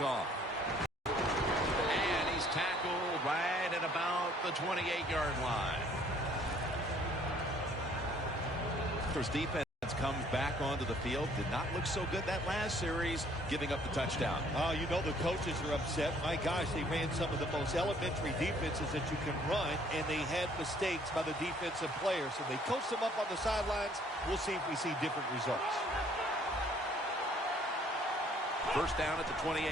kickoff. And he's tackled right at about the 28-yard line. First defense comes back onto the field. Did not look so good that last series, giving up the touchdown. Oh, you know the coaches are upset. My gosh, they ran some of the most elementary defenses that you can run, and they had mistakes by the defensive players. So they coached them up on the sidelines. We'll see if we see different results. First down at the 28.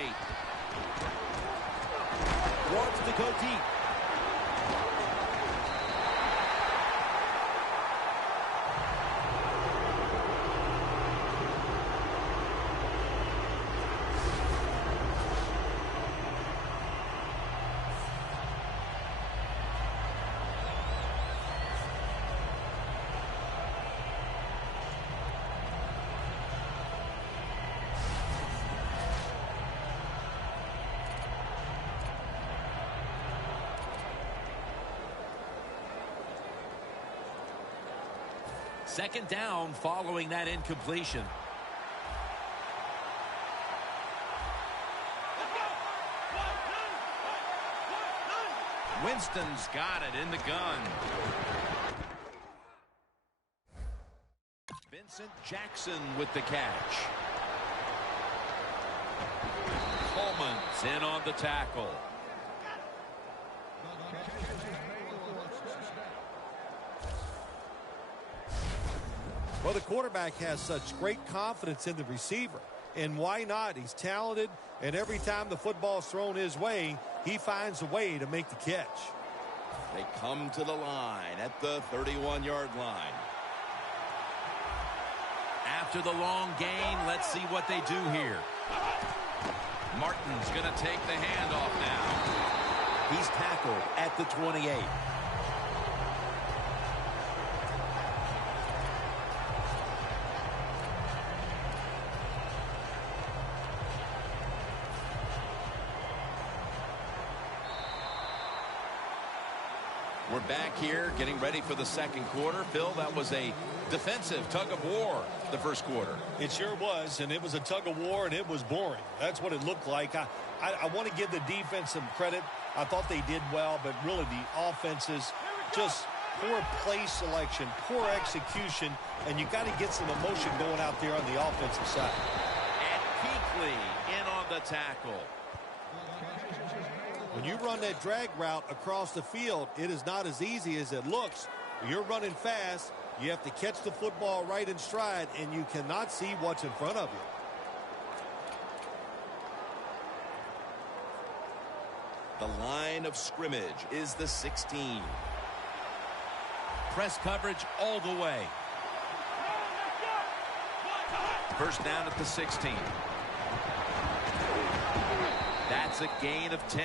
Wants to go deep. Second down following that incompletion. Winston's got it in the gun. Vincent Jackson with the catch. Coleman's in on the tackle. Well, the quarterback has such great confidence in the receiver. And why not? He's talented, and every time the football's thrown his way, he finds a way to make the catch. They come to the line at the 31-yard line. After the long gain, let's see what they do here. Martin's going to take the handoff now. He's tackled at the 28. We're back here getting ready for the second quarter. Phil, that was a defensive tug-of-war the first quarter. It sure was, and it was a tug-of-war, and it was boring. That's what it looked like. I want to give the defense some credit. I thought they did well, but really the offenses, just poor play selection, poor execution, and you got to get some emotion going out there on the offensive side. And Kuechly in on the tackle. When you run that drag route across the field, it is not as easy as it looks. When you're running fast, you have to catch the football right in stride, and you cannot see what's in front of you. The line of scrimmage is the 16. Press coverage all the way. First down at the 16. That's a gain of 10.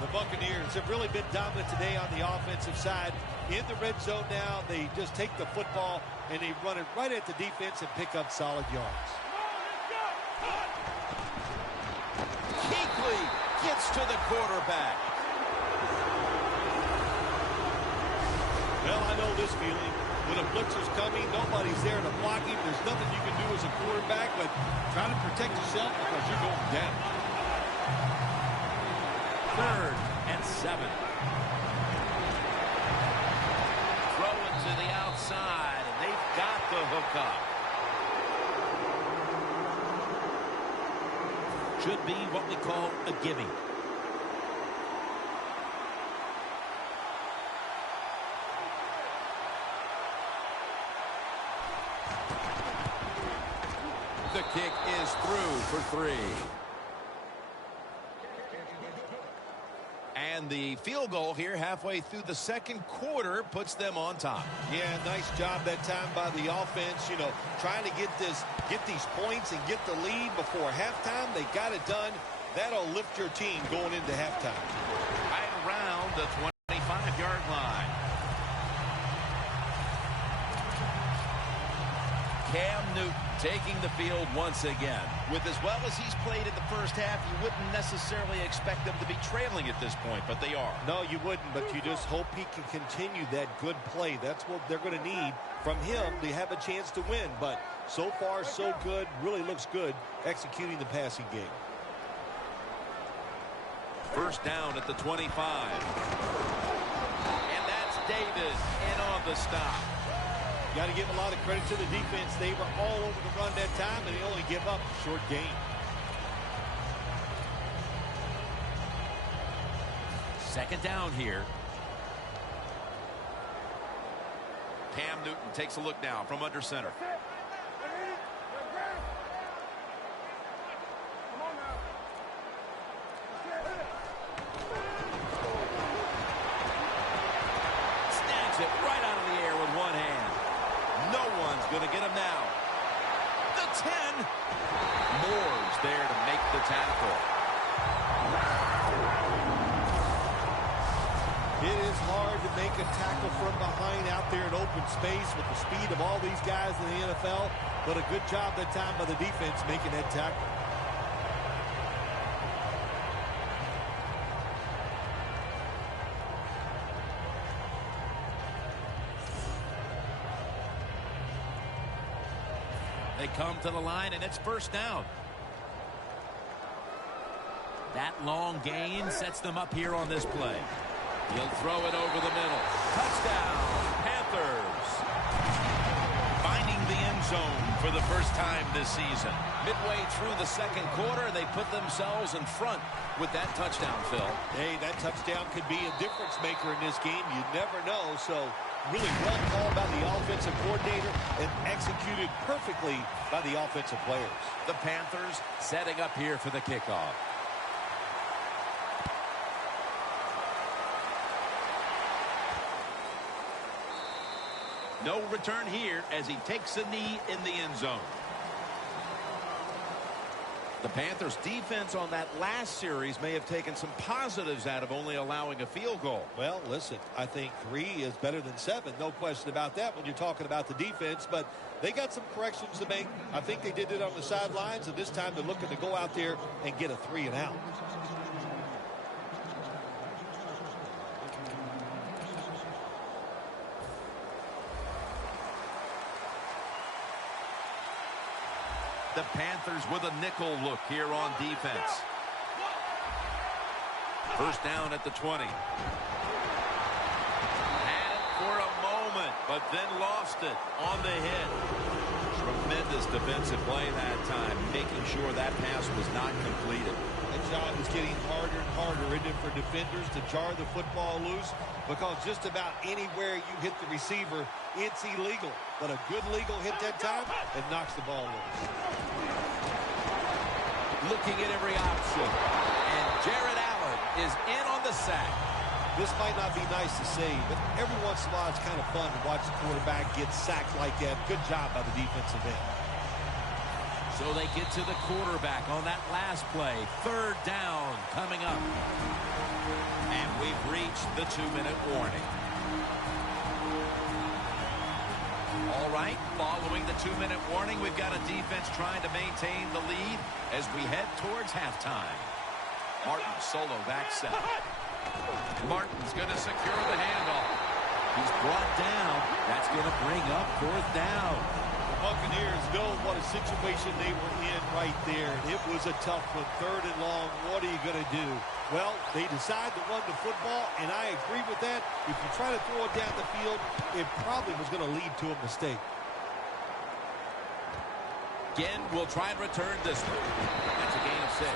The Buccaneers have really been dominant today on the offensive side. In the red zone now, they just take the football and they run it right at the defense and pick up solid yards. Kuechly gets to the quarterback. Well, I know this feeling. When a blitzer's coming, nobody's there to block him. There's nothing you can do as a quarterback but try to protect yourself because you're going down. 3rd and 7. Throwing to the outside, and they've got the hook up. Should be what we call a gimme. The kick is through for 3. And the field goal here halfway through the second quarter puts them on top. Yeah, nice job that time by the offense. You know, trying to get these points and get the lead before halftime. They got it done. That'll lift your team going into halftime. Right around the 25-yard line. Cam Newton taking the field once again. With as well as he's played in the first half, you wouldn't necessarily expect them to be trailing at this point, but they are. No, you wouldn't, but you just hope he can continue that good play. That's what they're going to need from him to have a chance to win. But so far, so good. Really looks good executing the passing game. First down at the 25. And that's Davis in on the stop. Got to give a lot of credit to the defense. They were all over the run that time, and they only give up a short gain. Second down here. Cam Newton takes a look now from under center. Snags it right out of the air with one hand. No one's going to get him now. The 10. Moore's there to make the tackle. It is hard to make a tackle from behind out there in open space with the speed of all these guys in the NFL, but a good job that time by the defense making that tackle. They come to the line, and it's first down. That long gain sets them up here on this play. He'll throw it over the middle. Touchdown, Panthers. Finding the end zone for the first time this season. Midway through the second quarter, they put themselves in front with that touchdown, Phil. Hey, that touchdown could be a difference maker in this game. You never know. So really well called by the offensive coordinator and executed perfectly by the offensive players. The Panthers setting up here for the kickoff. No return here as he takes a knee in the end zone. The Panthers defense on that last series may have taken some positives out of only allowing a field goal. Well, listen, I think 3 is better than 7. No question about that when you're talking about the defense, but they got some corrections to make. I think they did it on the sidelines, and this time they're looking to go out there and get a 3 and out. The Panthers with a nickel look here on defense. First down at the 20. Had it for a moment, but then lost it on the hit. Tremendous defensive play that time, making sure that pass was not completed. That job is getting harder and harder, isn't it, for defenders to jar the football loose? Because just about anywhere you hit the receiver, it's illegal. But a good legal hit that time, it knocks the ball loose. Looking at every option. And Jared Allen is in on the sack. This might not be nice to say, but every once in a while it's kind of fun to watch the quarterback get sacked like that. Good job by the defensive end. So they get to the quarterback on that last play. Third down coming up. And we've reached the 2-minute warning. All right, following the 2-minute warning, we've got a defense trying to maintain the lead as we head towards halftime. Martin solo back set. Martin's going to secure the handoff. He's brought down. That's going to bring up fourth down. The Buccaneers know what a situation they were in right there. It was a tough one, 3rd and long. What are you going to do? Well, they decide to run the football, and I agree with that. If you try to throw it down the field, it probably was going to lead to a mistake. Again, we'll try and return this one. That's a gain of 6.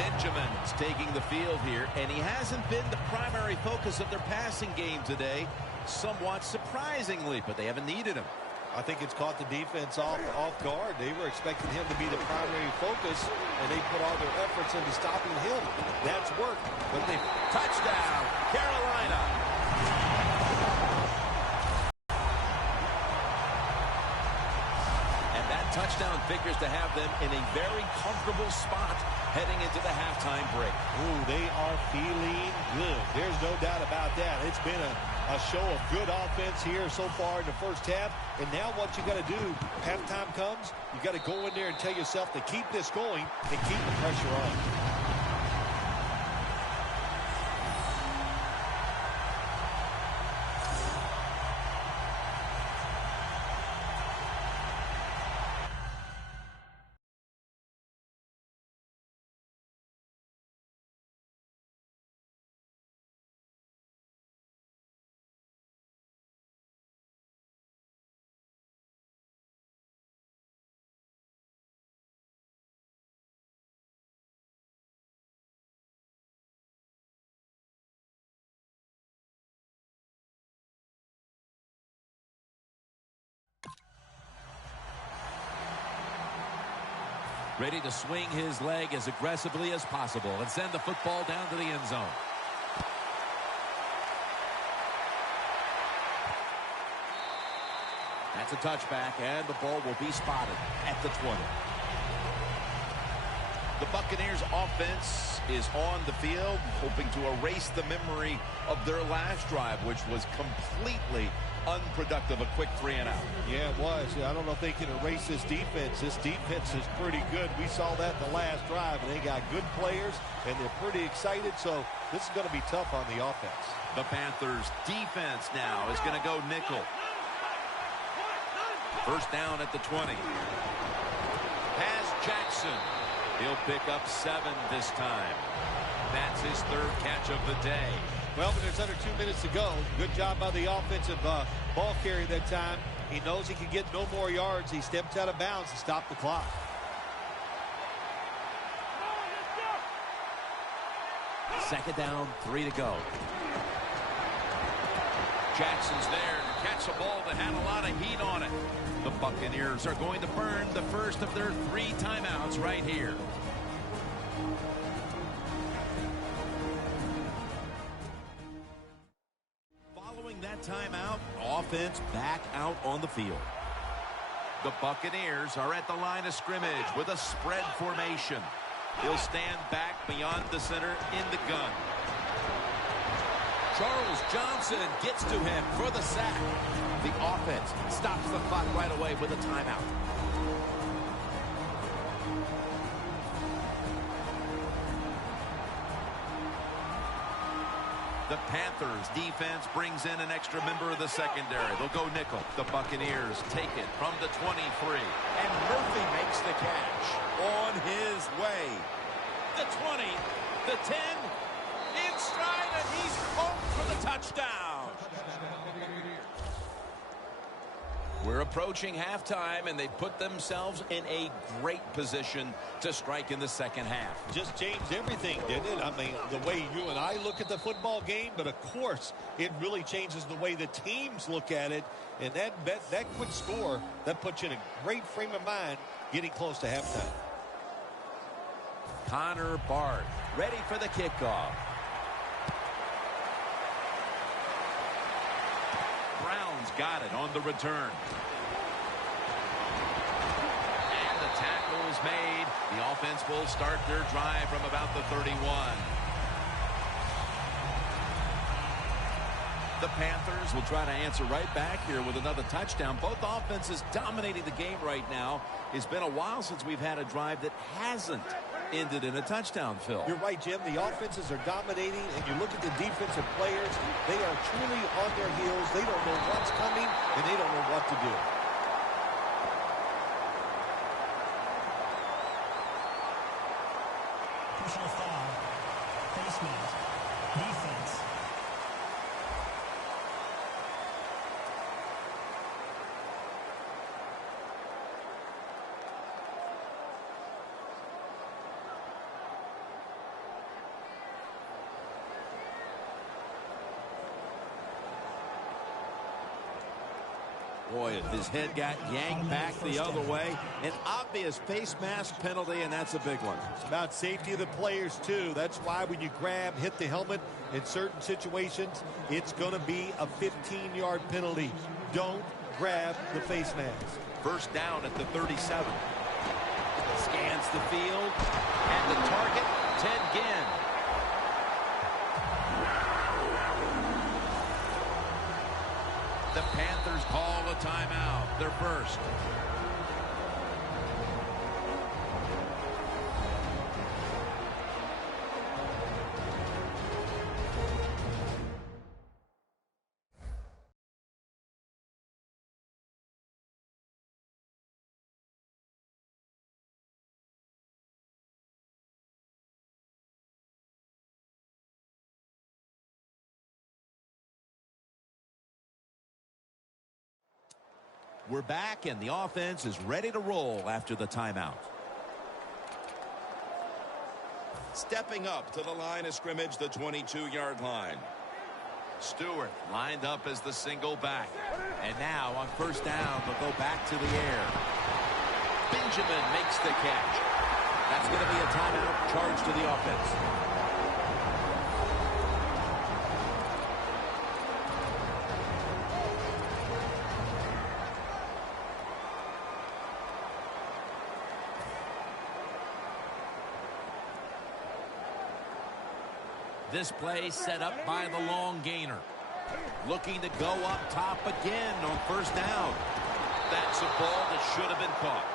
Benjamin's taking the field here, and he hasn't been the primary focus of their passing game today, somewhat surprisingly, but they haven't needed him. I think it's caught the defense off guard. They were expecting him to be the primary focus, and they put all their efforts into stopping him. That's worked. But they touchdown, Carolina. And that touchdown figures to have them in a very comfortable spot heading into the halftime break. Ooh, they are feeling good. There's no doubt about that. It's been a show of good offense here so far in the first half. And now what you got to do, halftime comes, you got to go in there and tell yourself to keep this going and keep the pressure on. Ready to swing his leg as aggressively as possible and send the football down to the end zone. That's a touchback, and the ball will be spotted at the 20. The Buccaneers offense is on the field, hoping to erase the memory of their last drive, which was completely unproductive, a quick 3-and-out. Yeah, it was. I don't know if they can erase this defense. This defense is pretty good. We saw that in the last drive, and they got good players, and they're pretty excited, so this is going to be tough on the offense. The Panthers defense now is going to go nickel. First down at the 20. Has Jackson. He'll pick up 7 this time. That's his third catch of the day. Well, but there's under 2 minutes to go. Good job by the offensive ball carrier that time. He knows he can get no more yards. He steps out of bounds to stop the clock. Second down, 3 to go. Jackson's there to catch a ball that had a lot of heat on it. The Buccaneers are going to burn the first of their 3 timeouts right here. Following that timeout, offense back out on the field. The Buccaneers are at the line of scrimmage with a spread formation. He'll stand back beyond the center in the gun. Charles Johnson gets to him for the sack. The offense stops the clock right away with a timeout. The Panthers defense brings in an extra member of the secondary. They'll go nickel. The Buccaneers take it from the 23. And Murphy makes the catch on his way. The 20, the 10, in stride, and he's home for the touchdown. We're approaching halftime, and they put themselves in a great position to strike in the second half. Just changed everything, didn't it? I mean, the way you and I look at the football game, but of course, it really changes the way the teams look at it. And that quick score, that puts you in a great frame of mind getting close to halftime. Connor Bard ready for the kickoff. Brown's got it on the return. And the tackle is made. The offense will start their drive from about the 31. The Panthers will try to answer right back here with another touchdown. Both offenses dominating the game right now. It's been a while since we've had a drive that hasn't ended in a touchdown, Phil. You're right, Jim. The offenses are dominating, and you look at the defensive players, they are truly on their heels. They don't know what's coming, and they don't know what to do. Personal foul, face mask, defense. Boy, if his head got yanked back the other way, an obvious face mask penalty, and that's a big one. It's about safety of the players, too. That's why when you grab, hit the helmet in certain situations, it's going to be a 15-yard penalty. Don't grab the face mask. First down at the 37. Scans the field. And the target, Ted Ginn. The Panthers call a timeout. Their first. We're back, and the offense is ready to roll after the timeout. Stepping up to the line of scrimmage, the 22-yard line. Stewart lined up as the single back. And now on first down, they'll go back to the air. Benjamin makes the catch. That's going to be a timeout charge to the offense. This play set up by the long gainer. Looking to go up top again on first down. That's a ball that should have been caught.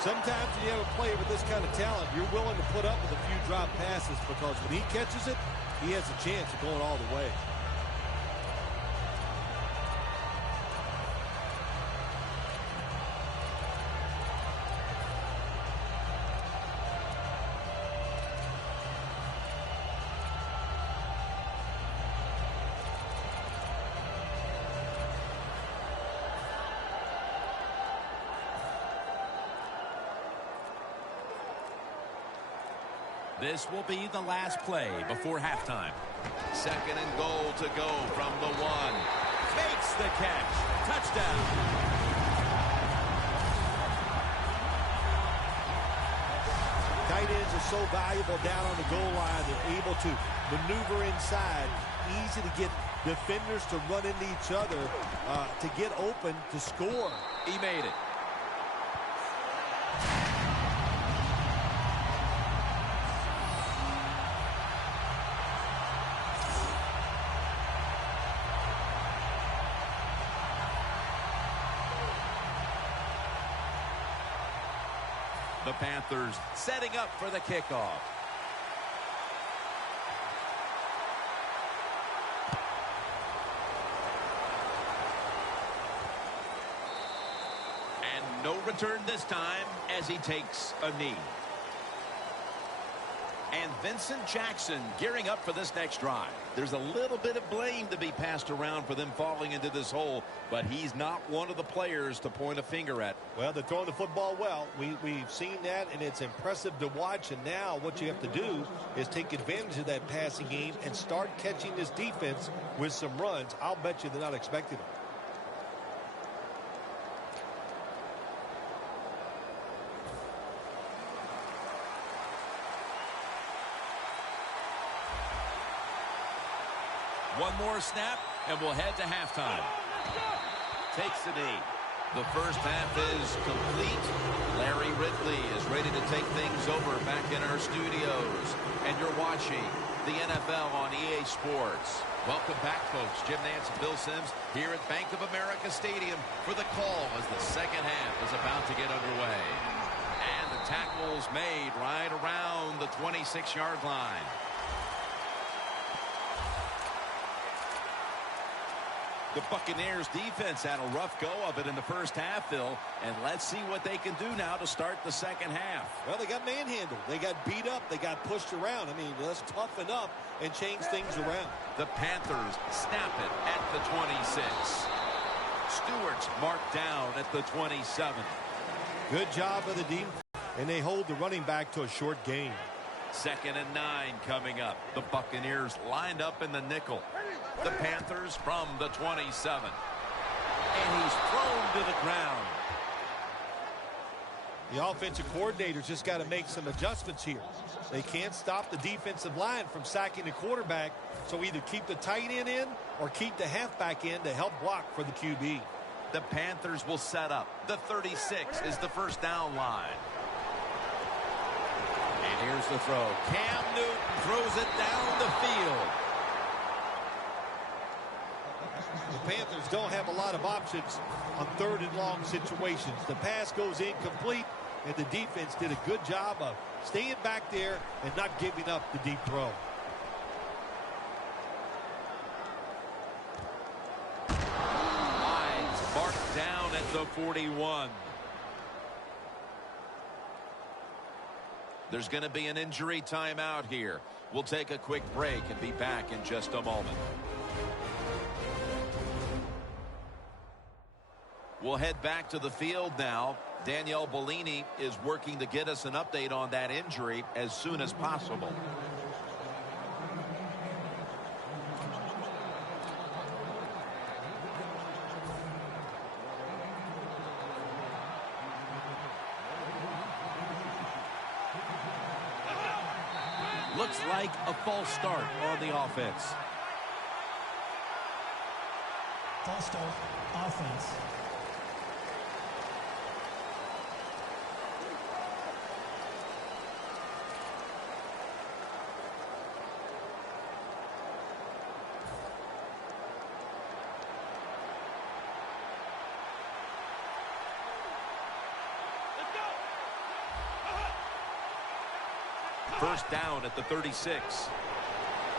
Sometimes when you have a player with this kind of talent, you're willing to put up with a few drop passes because when he catches it, he has a chance of going all the way. This will be the last play before halftime. Second and goal to go from the one. Makes the catch. Touchdown. Tight ends are so valuable down on the goal line. They're able to maneuver inside. Easy to get defenders to run into each other to get open to score. He made it. The Panthers setting up for the kickoff. And no return this time as he takes a knee. And Vincent Jackson gearing up for this next drive. There's a little bit of blame to be passed around for them falling into this hole, but he's not one of the players to point a finger at. Well, they're throwing the football well. We've seen that, and it's impressive to watch. And now what you have to do is take advantage of that passing game and start catching this defense with some runs. I'll bet you they're not expecting it. One more snap, and we'll head to halftime. Takes the knee. The first half is complete. Larry Ridley is ready to take things over back in our studios. And you're watching the NFL on EA Sports. Welcome back, folks. Jim Nance and Bill Sims here at Bank of America Stadium for the call as the second half is about to get underway. And the tackle's made right around the 26-yard line. The Buccaneers defense had a rough go of it in the first half, Phil, and let's see what they can do now to start the second half. Well, they got manhandled. They got beat up. They got pushed around. I mean, let's toughen up and change things around. The Panthers snap it at the 26. Stewart's marked down at the 27. Good job of the defense, and they hold the running back to a short gain. 2nd and 9 coming up. The Buccaneers lined up in the nickel. The Panthers from the 27. And he's thrown to the ground. The offensive coordinator's just got to make some adjustments here. They can't stop the defensive line from sacking the quarterback, so either keep the tight end in or keep the halfback in to help block for the QB. The Panthers will set up. The 36 is the first down line. Here's the throw. Cam Newton throws it down the field. The Panthers don't have a lot of options on 3rd and long situations. The pass goes incomplete, and the defense did a good job of staying back there and not giving up the deep throw. Lines marked down at the 41. There's going to be an injury timeout here. We'll take a quick break and be back in just a moment. We'll head back to the field now. Danielle Bellini is working to get us an update on that injury as soon as possible. Looks like a false start on the offense. False start, offense. First down at the 36.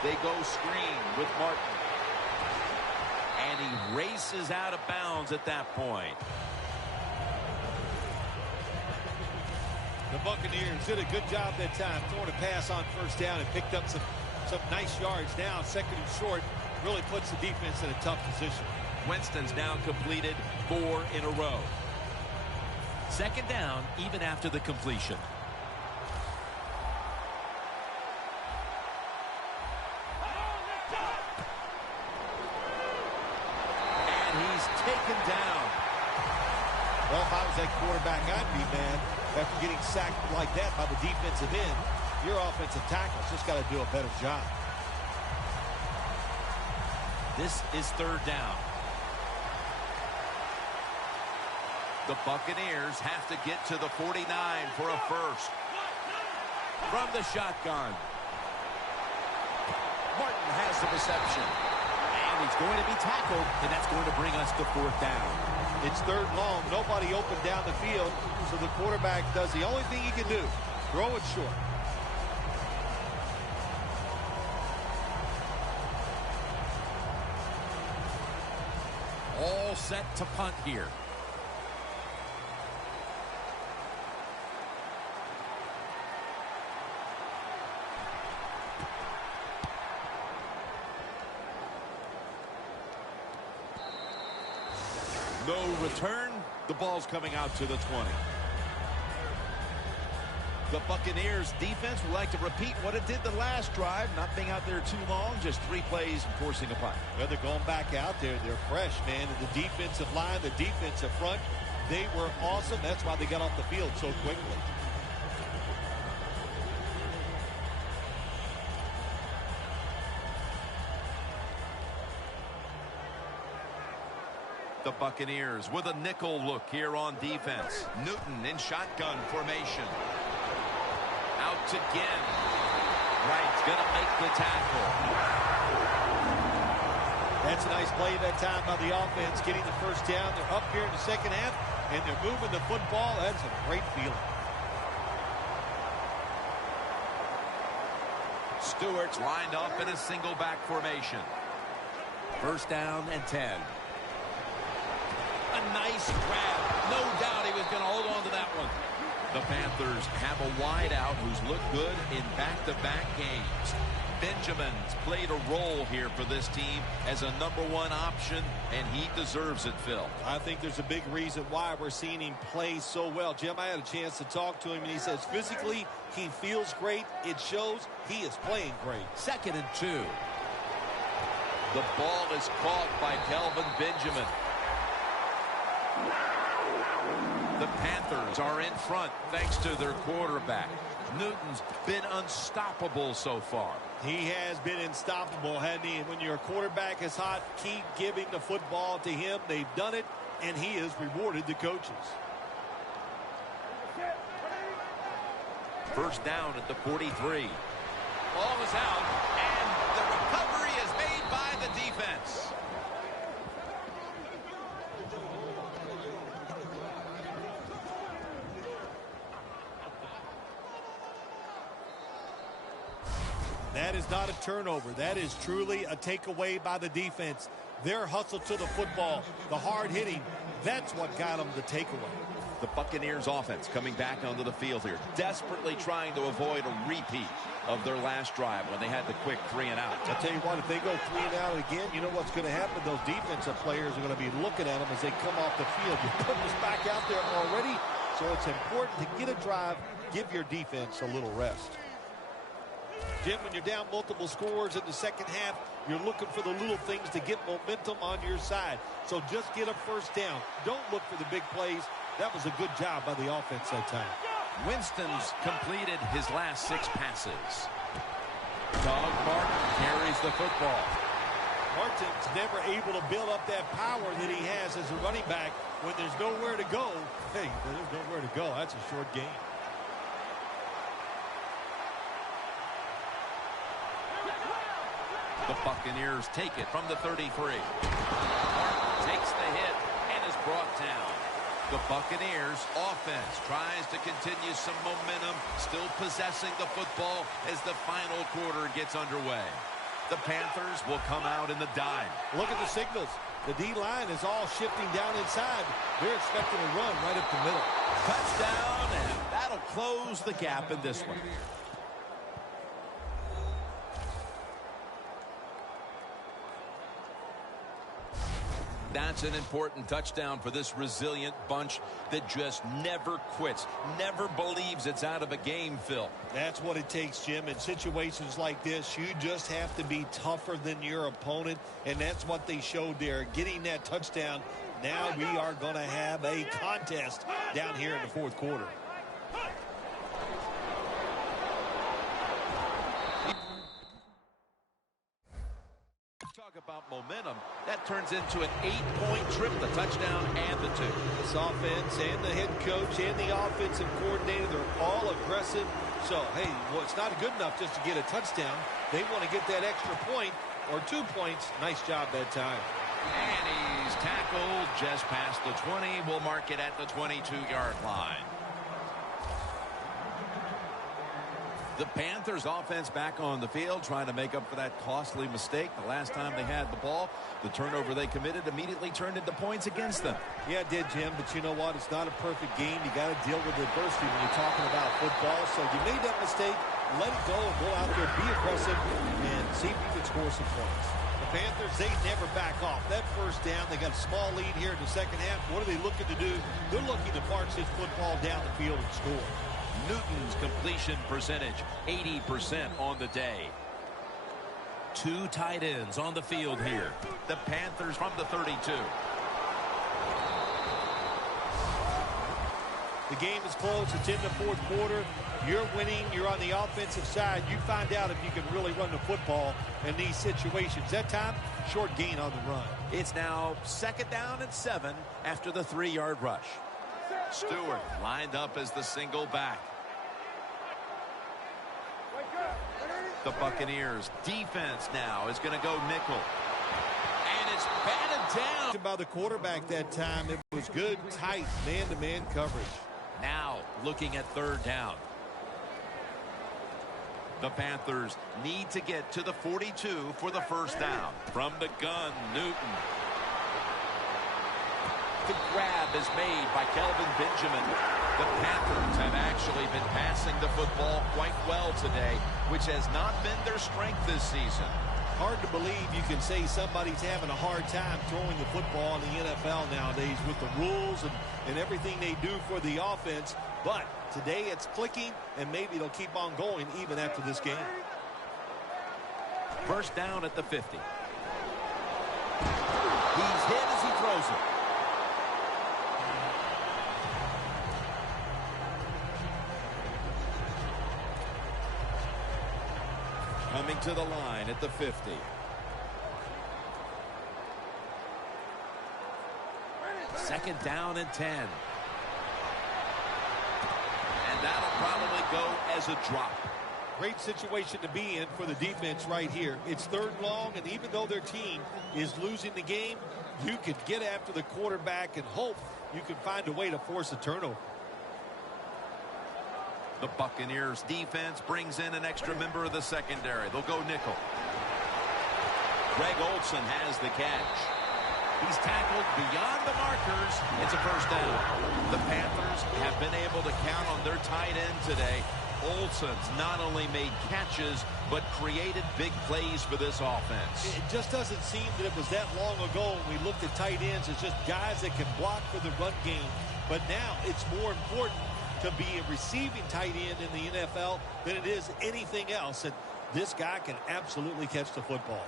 They go screen with Martin. And he races out of bounds at that point. The Buccaneers did a good job that time throwing a pass on first down and picked up some nice yards. Now 2nd and short really puts the defense in a tough position. Winston's now completed 4 in a row. 2nd down even after the completion. Taken down. Well, if I was that quarterback, I'd be mad after getting sacked like that by the defensive end. Your offensive tackle's just got to do a better job. This is 3rd down. The Buccaneers have to get to the 49 for a first. From the shotgun. Martin has the reception. And he's going to be tackled, and that's going to bring us to 4th down. It's 3rd long. Nobody open down the field, so the quarterback does the only thing he can do, throw it short. All set to punt here. No return. The ball's coming out to the 20. The Buccaneers defense would like to repeat what it did the last drive, not being out there too long, just 3 plays and forcing a punt. Well, they're going back out there. They're fresh, man. And the defensive line, the defensive front, they were awesome. That's why they got off the field so quickly. The Buccaneers with a nickel look here on defense. Newton in shotgun formation. Out again. Wright's going to make the tackle. That's a nice play that time by the offense, getting the first down. They're up here in the 2nd half, and they're moving the football. That's a great feeling. Stewart's lined up in a single back formation. 1st down and 10. A nice grab. No doubt he was going to hold on to that one. The Panthers have a wideout who's looked good in back-to-back games. Benjamin's played a role here for this team as a #1 option, and he deserves it, Phil. I think there's a big reason why we're seeing him play so well. Jim, I had a chance to talk to him, and he says physically he feels great. It shows he is playing great. 2nd and 2. The ball is caught by Kelvin Benjamin. The Panthers are in front thanks to their quarterback. Newton's been unstoppable so far. He has been unstoppable, hasn't he? And when your quarterback is hot, keep giving the football to him. They've done it, and he has rewarded the coaches. First down at the 43. Ball is out, and the recovery is made by the defense. That is not a turnover. That is truly a takeaway by the defense. Their hustle to the football, the hard hitting, that's what got them the takeaway. The Buccaneers offense coming back onto the field here, desperately trying to avoid a repeat of their last drive when they had the quick 3 and out. I'll tell you what, if they go 3 and out again, you know what's going to happen? Those defensive players are going to be looking at them as they come off the field. You put us back out there already, so it's important to get a drive, give your defense a little rest. Jim, when you're down multiple scores in the second half, you're looking for the little things to get momentum on your side. So just get a first down. Don't look for the big plays. That was a good job by the offense that time. Winston's completed his last 6 passes. Doug Martin carries the football. Martin's never able to build up that power that he has as a running back when there's nowhere to go. Hey, there's nowhere to go. That's a short game. The Buccaneers take it from the 33. Martin takes the hit and is brought down. The Buccaneers offense tries to continue some momentum, still possessing the football as the final quarter gets underway. The Panthers will come out in the dime. Look at the signals. The D-line is all shifting down inside. They're expecting a run right up the middle. Touchdown, and that'll close the gap in this one. That's an important touchdown for this resilient bunch that just never quits, never believes it's out of a game, Phil. That's what it takes, Jim. In situations like this, you just have to be tougher than your opponent, and that's what they showed there, getting that touchdown. Now we are going to have a contest down here in the fourth quarter. About momentum, that turns into an 8-point trip, the touchdown and the 2. This offense and the head coach and the offensive coordinator, they're all aggressive. So, hey, well, it's not good enough just to get a touchdown. They want to get that extra point or 2 points. Nice job that time. And he's tackled just past the 20. We'll mark it at the 22-yard line. The Panthers offense back on the field trying to make up for that costly mistake the last time they had the ball. The turnover they committed immediately turned into points against them. Yeah, it did, Jim, but you know what? It's not a perfect game. You got to deal with adversity when you're talking about football. So you made that mistake, let it go and go out there, be aggressive, and see if you can score some points. The Panthers, they never back off. That first down, they got a small lead here in the second half. What are they looking to do? They're looking to march this football down the field and score. Newton's completion percentage, 80% on the day. 2 tight ends on the field here. The Panthers from the 32. The game is close. It's in the fourth quarter. You're winning. You're on the offensive side. You find out if you can really run the football in these situations. That time, short gain on the run. It's now 2nd down and 7 after the 3-yard rush. Stewart lined up as the single back. The Buccaneers defense now is going to go nickel. And it's batted down. By the quarterback that time, it was good, tight, man-to-man coverage. Now looking at 3rd down. The Panthers need to get to the 42 for the first down. From the gun, Newton. The grab is made by Kelvin Benjamin. The Panthers have actually been passing the football quite well today, which has not been their strength this season. Hard to believe you can say somebody's having a hard time throwing the football in the NFL nowadays with the rules and everything they do for the offense. But today it's clicking, and maybe it'll keep on going even after this game. First down at the 50. He's hit as he throws it. Coming to the line at the 50. Second down and 10. And And that'll probably go as a drop. Great situation to be in for the defense right here. It's third and long, and even though their team is losing the game, you can get after the quarterback and hope you can find a way to force a turnover. The Buccaneers defense brings in an extra member of the secondary. They'll go nickel. Greg Olsen has the catch. He's tackled beyond the markers. It's a first down. The Panthers have been able to count on their tight end today. Olsen's not only made catches, but created big plays for this offense. It just doesn't seem that it was that long ago when we looked at tight ends as just guys that can block for the run game. But now it's more important to be a receiving tight end in the NFL than it is anything else. And this guy can absolutely catch the football.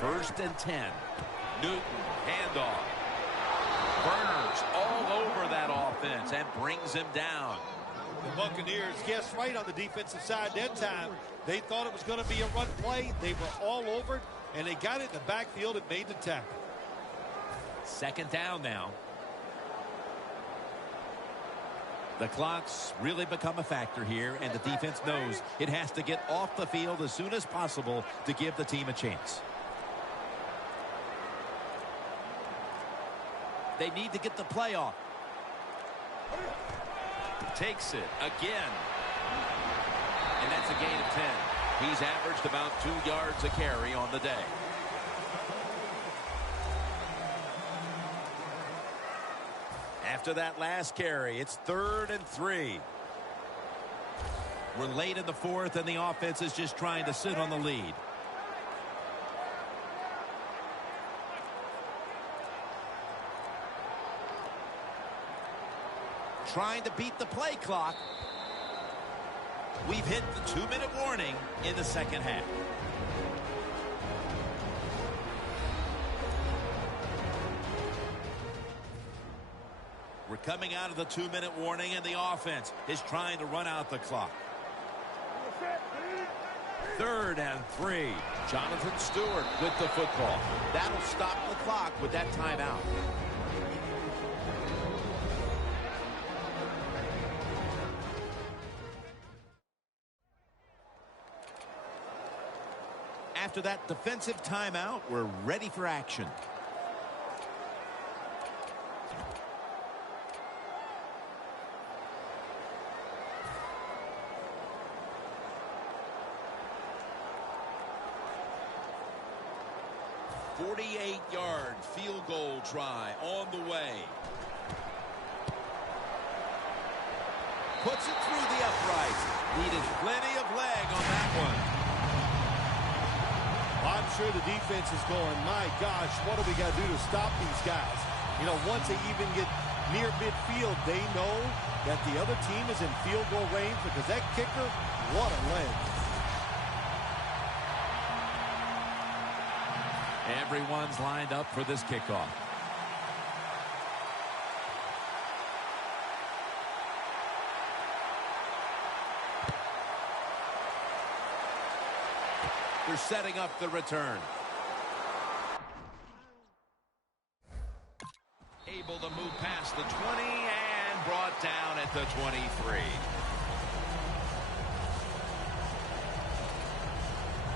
1st and 10. Newton, handoff. Burners all over that offense and brings him down. The Buccaneers guessed right on the defensive side that time. They thought it was going to be a run play. They were all over it, and they got it in the backfield and made the tackle. 2nd down now. The clock's really become a factor here, and the defense knows it has to get off the field as soon as possible to give the team a chance. They need to get the play off. Takes it again. And that's a gain of 10. He's averaged about 2 yards a carry on the day. After that last carry, it's 3rd and 3. We're late in the 4th, and the offense is just trying to sit on the lead. Trying to beat the play clock. We've hit the 2-minute warning in the 2nd half. We're coming out of the 2-minute warning, and the offense is trying to run out the clock. 3rd and 3. Jonathan Stewart with the football. That'll stop the clock with that timeout. After that defensive timeout, we're ready for action. .48-yard field goal try on the way. Puts it through the uprights. Needed plenty of leg on that one. I'm sure the defense is going, my gosh, what do we got to do to stop these guys? You know, once they even get near midfield, they know that the other team is in field goal range because that kicker, what a leg. Everyone's lined up for this kickoff. They're setting up the return. Able to move past the 20 and brought down at the 23.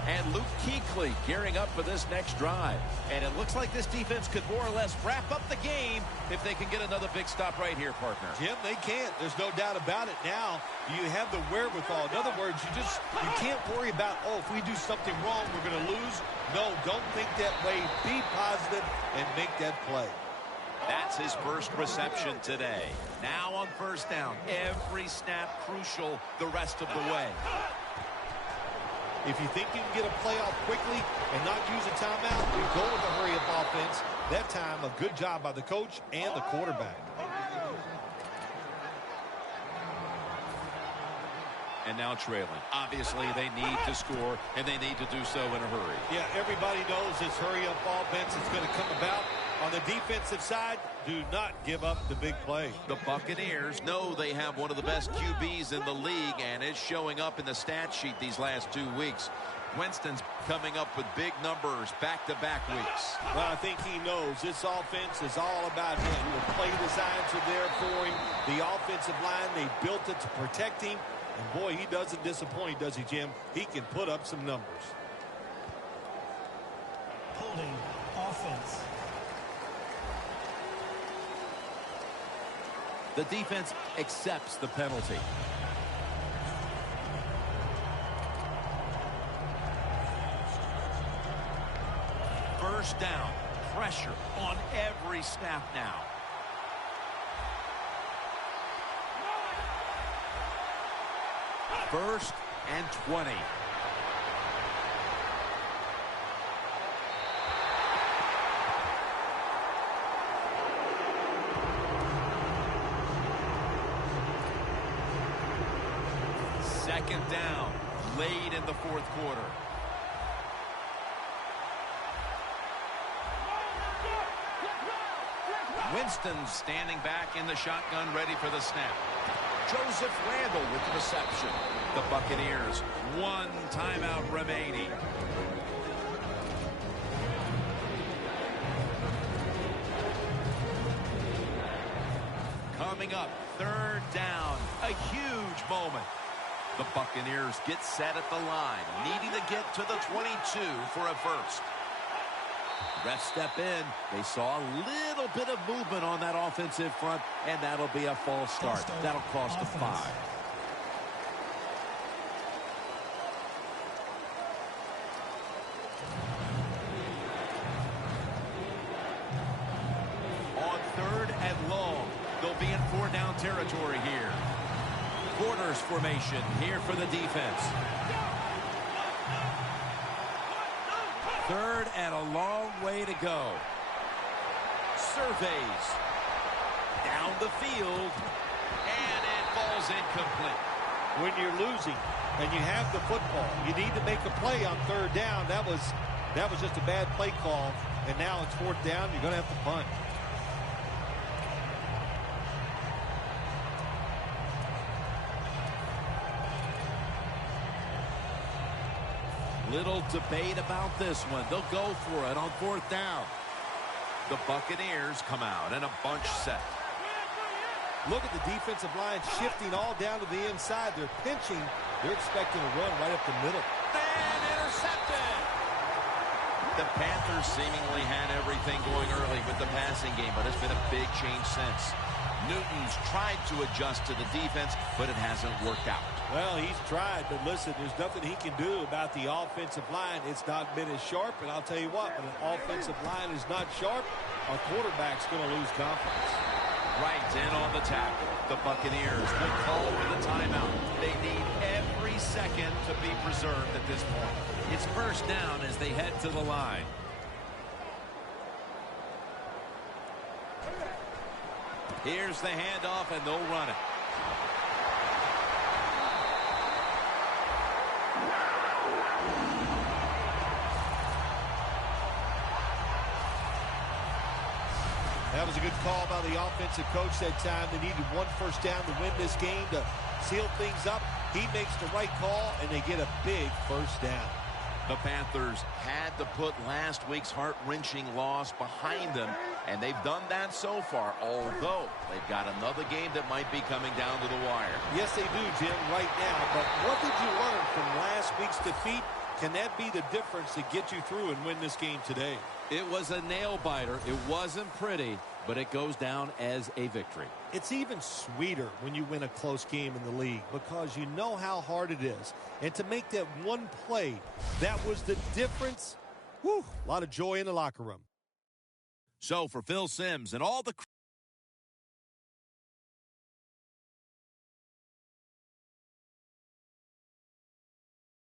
And Luke Kuechly gearing up for this next drive. And it looks like this defense could more or less wrap up the game if they can get another big stop right here, partner. Jim, they can't. There's no doubt about it. Now, you have the wherewithal. In other words, you can't worry about, oh, if we do something wrong, we're going to lose. No, don't think that way. Be positive and make that play. That's his first reception today. Now on 1st down, every snap crucial the rest of the way. If you think you can get a play off quickly and not use a timeout, you go with a hurry-up offense. That time, a good job by the coach and the quarterback. And now trailing. Obviously, they need to score, and they need to do so in a hurry. Yeah, everybody knows this hurry-up offense is going to come about. On the defensive side, do not give up the big play. The Buccaneers know they have one of the best QBs in the league, and it's showing up in the stat sheet these last 2 weeks. Winston's coming up with big numbers back-to-back weeks. Well, I think he knows this offense is all about him. The play designs are there for him. The offensive line, they built it to protect him. And, boy, he doesn't disappoint, does he, Jim? He can put up some numbers. Holding offense. The defense accepts the penalty. First down. Pressure on every snap now. First and 20. Second down, late in the fourth quarter. Winston standing back in the shotgun, ready for the snap. Joseph Randle with the reception. The Buccaneers, one timeout remaining. Coming up, third down, a huge moment. The Buccaneers get set at the line, needing to get to the 22 for a first. Refs step in. They saw a little bit of movement on that offensive front, and that'll be a false start. That'll cost them 5. On third and long, they'll be in 4-down territory here. Quarters formation here for the defense. Third and a long way to go. Surveys. Down the field. And it falls incomplete. When you're losing and you have the football, you need to make a play on third down. That was just a bad play call. And now it's fourth down. You're going to have to punt. Little debate about this one. They'll go for it on fourth down. The Buccaneers come out in a bunch set. Look at the defensive line shifting all down to the inside. They're pinching. They're expecting a run right up the middle. And intercepted. The Panthers seemingly had everything going early with the passing game, but it's been a big change since. Newton's tried to adjust to the defense, but it hasn't worked out. Well, he's tried, but listen, there's nothing he can do about the offensive line. It's not been as sharp, and I'll tell you what, when an offensive line is not sharp, our quarterback's going to lose confidence. Right in on the tackle. The Buccaneers will call for the timeout. They need every second to be preserved at this point. It's first down as they head to the line. Here's the handoff, and they'll run it. That was a good call by the offensive coach that time. They needed one first down to win this game to seal things up. He makes the right call, and they get a big first down. The Panthers had to put last week's heart-wrenching loss behind them, and they've done that so far, although they've got another game that might be coming down to the wire. Yes, they do, Jim, right now. But what did you learn from last week's defeat? Can that be the difference to get you through and win this game today? It was a nail-biter. It wasn't pretty, but it goes down as a victory. It's even sweeter when you win a close game in the league because you know how hard it is. And to make that one play, that was the difference. Whew, a lot of joy in the locker room. So for Phil Simms and all the